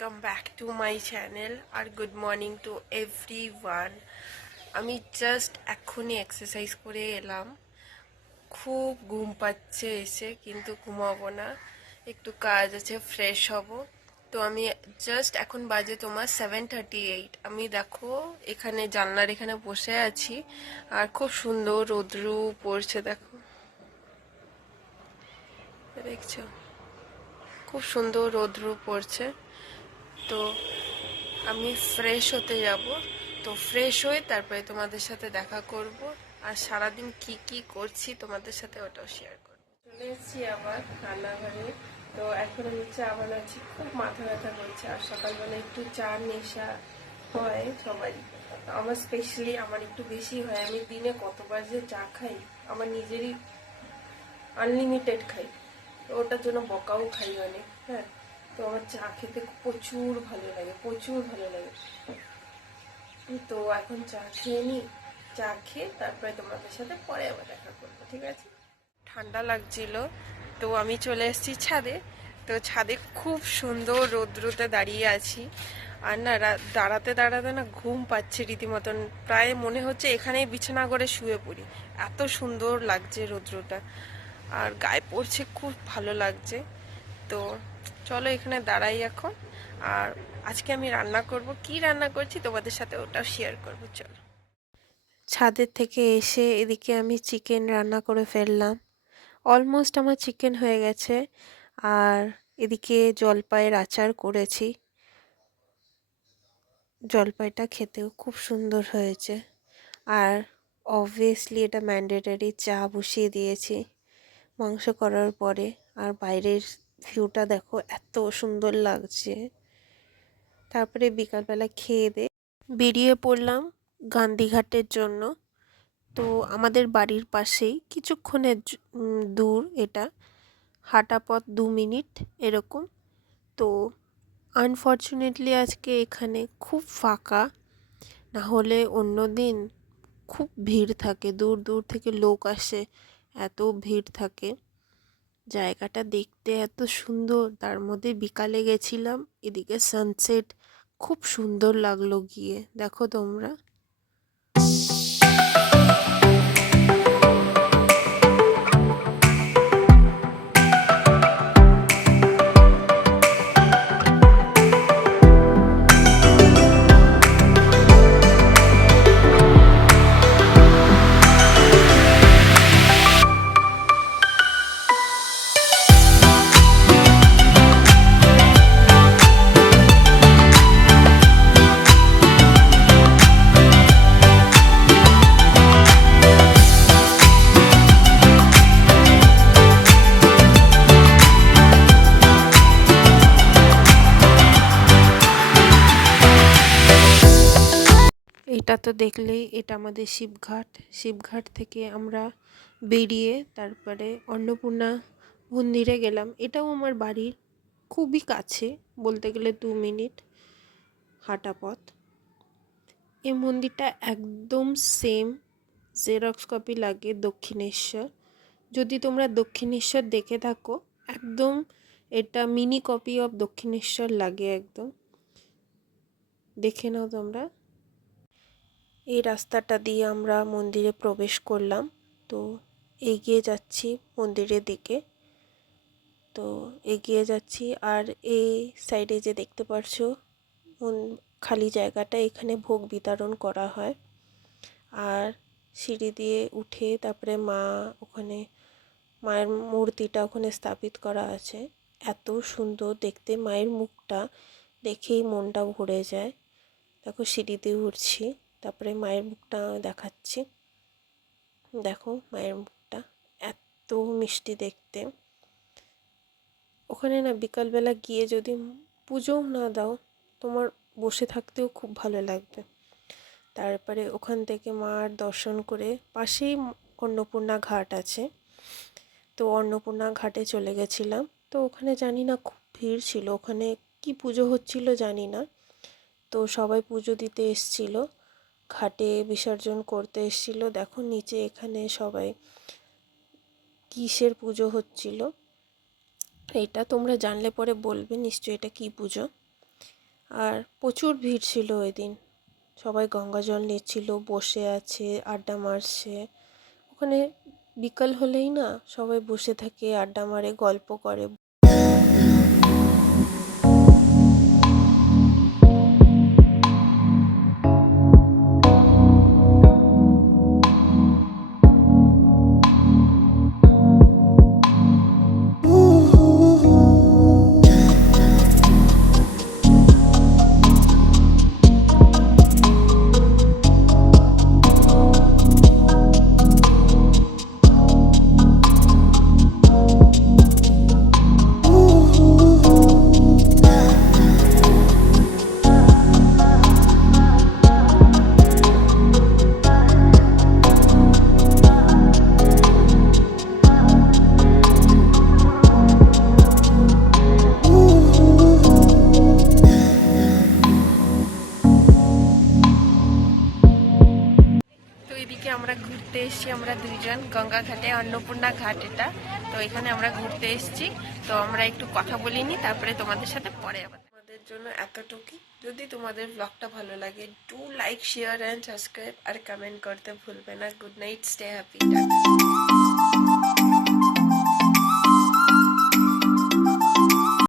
Welcome back to my channel আর good morning to everyone. আমি just এখনই exercise করে এলাম। খুব ঘুম পাচ্ছে এসে, কিন্তু ঘুমাবো না, একটু কাজ আছে, ফ্রেশ হব। তো আমি জাস্ট এখন বাজে তোমার 7:38। আমি দেখো এখানে জানলার এখানে বসে আছি আর খুব সুন্দর রোদ্রু পড়ছে। দেখো, দেখছো খুব সুন্দর রোদ্রু পড়ছে। তো আমি ফ্রেশ হতে যাব। তো ফ্রেশ হয়ে তারপরে তোমাদের সাথে দেখা করব আর সারাদিন কি কি করছি তোমাদের সাথে ওটাও শেয়ার করব। চলে এসেছি আবার রান্নাঘরে। তো এখন আমি চা বানাচ্ছি, খুব মাথা ব্যথা করছে আর সকালবেলা একটু চা নেশা হয় সবারই। আমার স্পেশালি আমার একটু বেশি হয়। আমি দিনে কতবার যে চা খাই, আমার নিজেরই আনলিমিটেড খাই। তো ওটার জন্য বকাও খাই অনেক। হ্যাঁ, তো আমার চা খেতে প্রচুর ভালো লাগে, প্রচুর ভালো লাগে। তো এখন চা খেয়ে নিই, চা খেয়ে তারপরে তোমাদের সাথে পরে আবার দেখা করবো, ঠিক আছে? ঠান্ডা লাগছিল, তো আমি চলে এসেছি ছাদে। তো ছাদে খুব সুন্দর রৌদ্রতে দাঁড়িয়ে আছি। আর না দাঁড়াতে দাঁড়াতে না ঘুম পাচ্ছে রীতিমতন, প্রায় মনে হচ্ছে এখানেই বিছানা করে শুয়ে পড়ি, এত সুন্দর লাগছে রৌদ্রটা আর গায়ে পড়ছে, খুব ভালো লাগছে। তো চলো এখানে দাঁড়াই এখন। আর আজকে আমি রান্না করব, কি রান্না করছি তোমাদের সাথে ওটাও শেয়ার করব। চলো, ছাদের থেকে এসে এদিকে আমি চিকেন রান্না করে ফেললাম। অলমোস্ট আমার চিকেন হয়ে গেছে। আর এদিকে জলপাইয়ের আচার করেছি, জলপাইটা খেতেও খুব সুন্দর হয়েছে। আর অবভিয়াসলি এটা ম্যান্ডেটরি, চা বসিয়ে দিয়েছি মাংস করার পরে। আর বাইরের ভিউটা দেখো, এত সুন্দর লাগছে। তারপরে বিকালবেলা খেয়ে দিয়ে বেরিয়ে পড়লাম গান্ধীঘাটের জন্য। তো আমাদের বাড়ির পাশেই কিছুক্ষণের দূর এটা, হাঁটা পথ 2 মিনিট এরকম। তো আনফর্চুনেটলি আজকে এখানে খুব ফাঁকা, না হলে অন্য দিন খুব ভিড় থাকে, দূর দূর থেকে লোক আসে, এত ভিড় থাকে। জায়গাটা দেখতে এত সুন্দর, তার মধ্যে বিকালে গেছিলাম, এদিকে সানসেট খুব সুন্দর লাগলো গিয়ে, দেখো তোমরা। এটা তো দেখলেই, এটা আমাদের শিবঘাট। শিবঘাট থেকে আমরা বেরিয়ে তারপরে অন্নপূর্ণা মন্দিরে গেলাম। এটাও আমার বাড়ির খুবই কাছে, বলতে গেলে 2 মিনিট হাঁটা পথ। এই মন্দিরটা একদম সেম জেরক্স কপি লাগে দক্ষিণেশ্বর। যদি তোমরা দক্ষিণেশ্বর দেখে থাকো, একদম এটা মিনি কপি অফ দক্ষিণেশ্বর লাগে একদম, দেখে নাও তোমরা। এই রাস্তাটা দিয়ে আমরা মন্দিরে প্রবেশ করলাম। তো এগিয়ে যাচ্ছি মন্দিরের দিকে। তো এগিয়ে যাচ্ছি আর এই সাইডে যে দেখতে পারছো খালি জায়গাটা, এখানে ভোগ বিতরণ করা হয়। আর সিঁড়ি দিয়ে উঠে তারপরে ওখানে মায়ের মূর্তিটা ওখানে স্থাপিত করা আছে। এত সুন্দর দেখতে, মায়ের মুখটা দেখেই মনটা ভরে যায়। দেখো সিঁড়ি দিয়ে উঠছি, তারপরে মায়ের মুখটা দেখাচ্ছি। দেখো মায়ের মুখটা এত মিষ্টি দেখতে। ওখানে না বিকালবেলা গিয়ে যদি পুজোও না দাও, তোমার বসে থাকতেও খুব ভালো লাগবে। তারপরে ওখান থেকে মার দর্শন করে পাশেই অন্নপূর্ণা ঘাট আছে। তো অন্নপূর্ণা ঘাটে চলে গেছিলাম। তো ওখানে জানি না খুব ভিড় ছিল, ওখানে কি পুজো হচ্ছিল জানি না। তো সবাই পুজো দিতে এসছিল, ঘাটে বিসর্জন করতে এসছিল। দেখো নিচে এখানে সবাই কিসের পুজো হচ্ছিল, এটা তোমরা জানলে পরে বলবে নিশ্চয়ই এটা কি পুজো। আর প্রচুর ভিড় ছিল ওই দিন, সবাই গঙ্গা জল নিচ্ছিল, বসে আছে, আড্ডা মারছে। ওখানে বিকাল হলেই না সবাই বসে থাকে, আড্ডা মারে, গল্প করে। তো এদিকে আমরা ঘুরতে এসেছি, আমরা দুইজন গঙ্গা ঘাটে, অন্নপূর্ণা ঘাট এটা। তো এখানে আমরা ঘুরতে এসেছি, তো আমরা একটু কথা বলিনি, তারপরে তোমাদের সাথে পরে আবার। তোমাদের জন্য এতটুকুই। যদি তোমাদের ব্লগটা ভালো লাগে, do like, share and subscribe, আর কমেন্ট করতে ভুলবে না। Good night, stay happy.